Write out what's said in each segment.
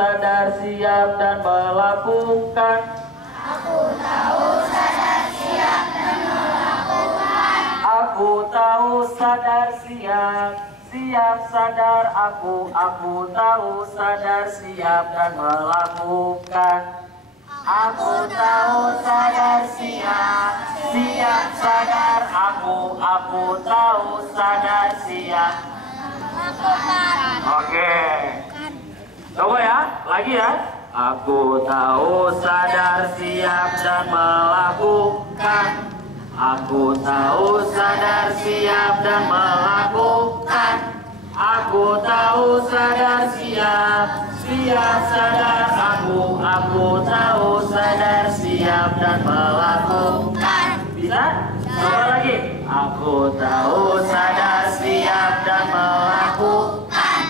sadar, siap dan melakukan. Aku tahu, sadar, siap dan melakukan. Aku tahu, sadar, siap, siap sadar aku tahu, sadar, siap dan melakukan. Aku tahu, sadar, siap, siap sadar aku tahu, sadar, siap. Oke. Coba ya, lagi ya. Aku tahu, sadar, siap dan melakukan. Aku tahu, sadar, siap dan melakukan. Aku tahu, sadar, siap, siap sadar aku tahu, sadar, siap dan melakukan. Bisa? Coba lagi. Aku tahu, sadar, siap dan melakukan.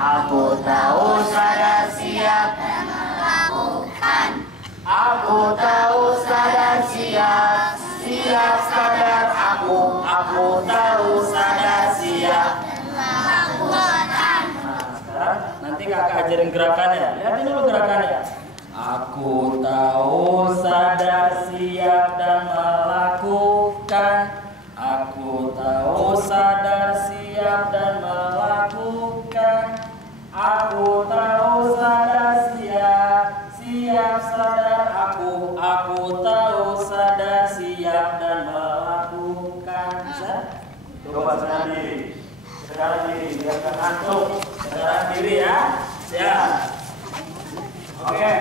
Aku tahu, sadar, siap dan melakukan. Aku tahu, sadar, siap, siap sadar aku tahu, sadar, siap dan melakukan. Nah, sekarang nanti kakak ajarin gerakannya. Lihatin dulu gerakannya. Aku tahu, sadar, siap dan melakukan. Aku tahu, sadar, siap dan melakukan. Aku tahu, sadar, siap, siap sadar aku tahu, sadar, siap dan melakukan. Bisa? Coba sekarang diri. Sekarang diri, biar gak ngantuk. Sekarang diri ya. Siap. Oke.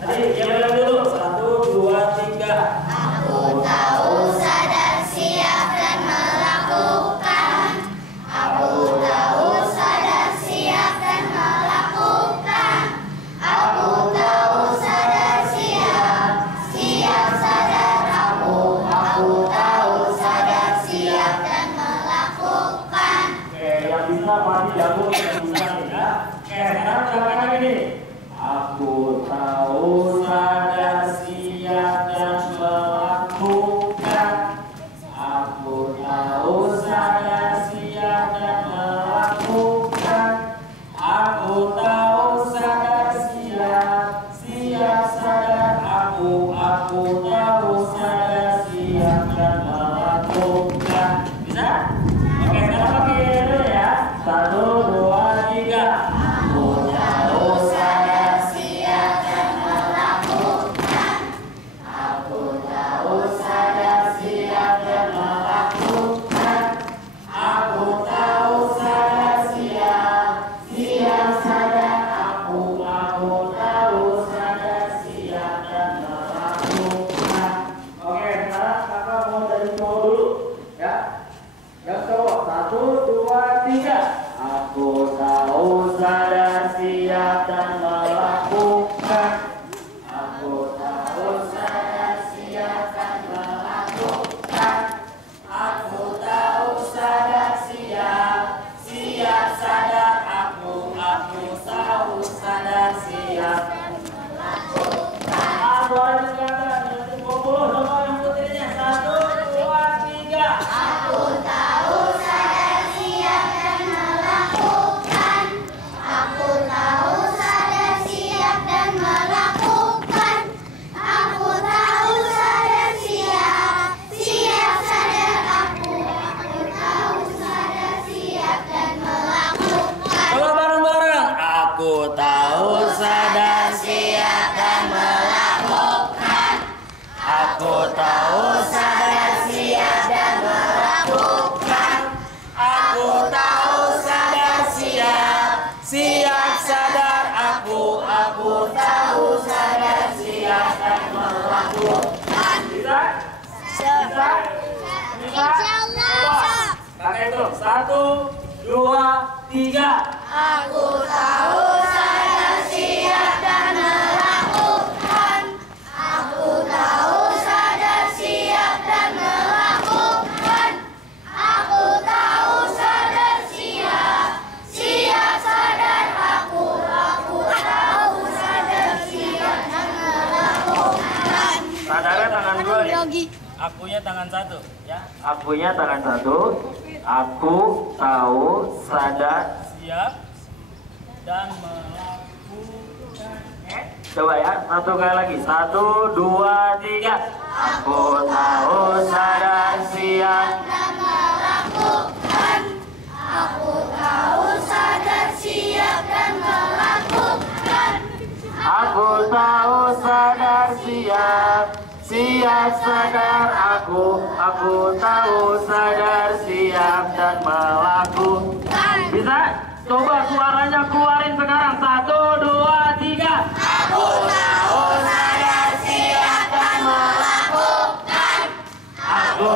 Tadi yang bilang dulu. 1, 2, 3. Aku tahu, sadar, siap dan melakukan. Aku tahu, sadar, siap dan melakukan. Aku tahu, sadar, siap, siap sadar aku tahu, sadar, siap dan melakukan. Oke, yang bisa mati jago yang bisa ya. Oke, sekarang gerakan lagi nih. Aku tahu, sadar, siap dan melakukan. Aku tahu, sadar, siap dan melakukan. Aku tahu, sadar, siap, siap sadar aku tahu, sadar, siap dan melakukan. Bisa? Oke, sekarang pakai dulu ya. 1, 2, 3. Aku tahu, sadar, siap dan melakukan. Aku tahu, sadar, siap dan melakukan. Aku tahu, sadar, siap, siap sadar aku tahu, sadar, siap dan melakukan. Oke, sekarang kakak mau dari cowok dulu ya. Yang cowok 1, 2, 3. Aku tahu, sadar, siap dan melakukan. Aku tahu, sadar, siap dan melakukan. Aku tahu, sadar, siap, siap sadar aku tahu, sadar, siap dan melakukan. Suara silakan, yang kumpul sama yang putihnya. 1, 2, 3. Aku tahu, sadar, siap dan melakukan. Aku tahu, sadar, siap dan melakukan. Aku tahu, sadar, siap, siap sadar aku tahu, sadar, siap dan melakukan. Coba bareng-bareng. Aku tahu, sadar, siap dan melakukan. Aku tahu, sadar, siap dan melakukan. Aku tahu, sadar, siap, siap sadar aku tahu, sadar, siap dan melakukan. Bisa? Bisa? Bisa? Coba. Kakek itu 1, 2, 3. Aku tahu, sadar, siap dan melakukan. Aku tahu, sadar, siap dan melakukan. Aku tahu, sadar, siap, siap sadar aku tahu, sadar, siap dan melakukan. Sadarnya tangan dua ya. Akunya tangan satu ya. Akunya tangan satu. Aku tahu, sadar, siap dan melakukan. Coba ya, satu kali lagi. 1, 2, 3. Aku tahu, sadar, siap dan melakukan. Aku tahu, sadar, siap dan melakukan. Aku tahu, sadar, siap. Siap, sadar, aku tahu, sadar, siap dan melakukan. Bisa? Coba suaranya keluarin sekarang. 1, 2, 3. Aku tahu, sadar, siap dan melakukan. Aku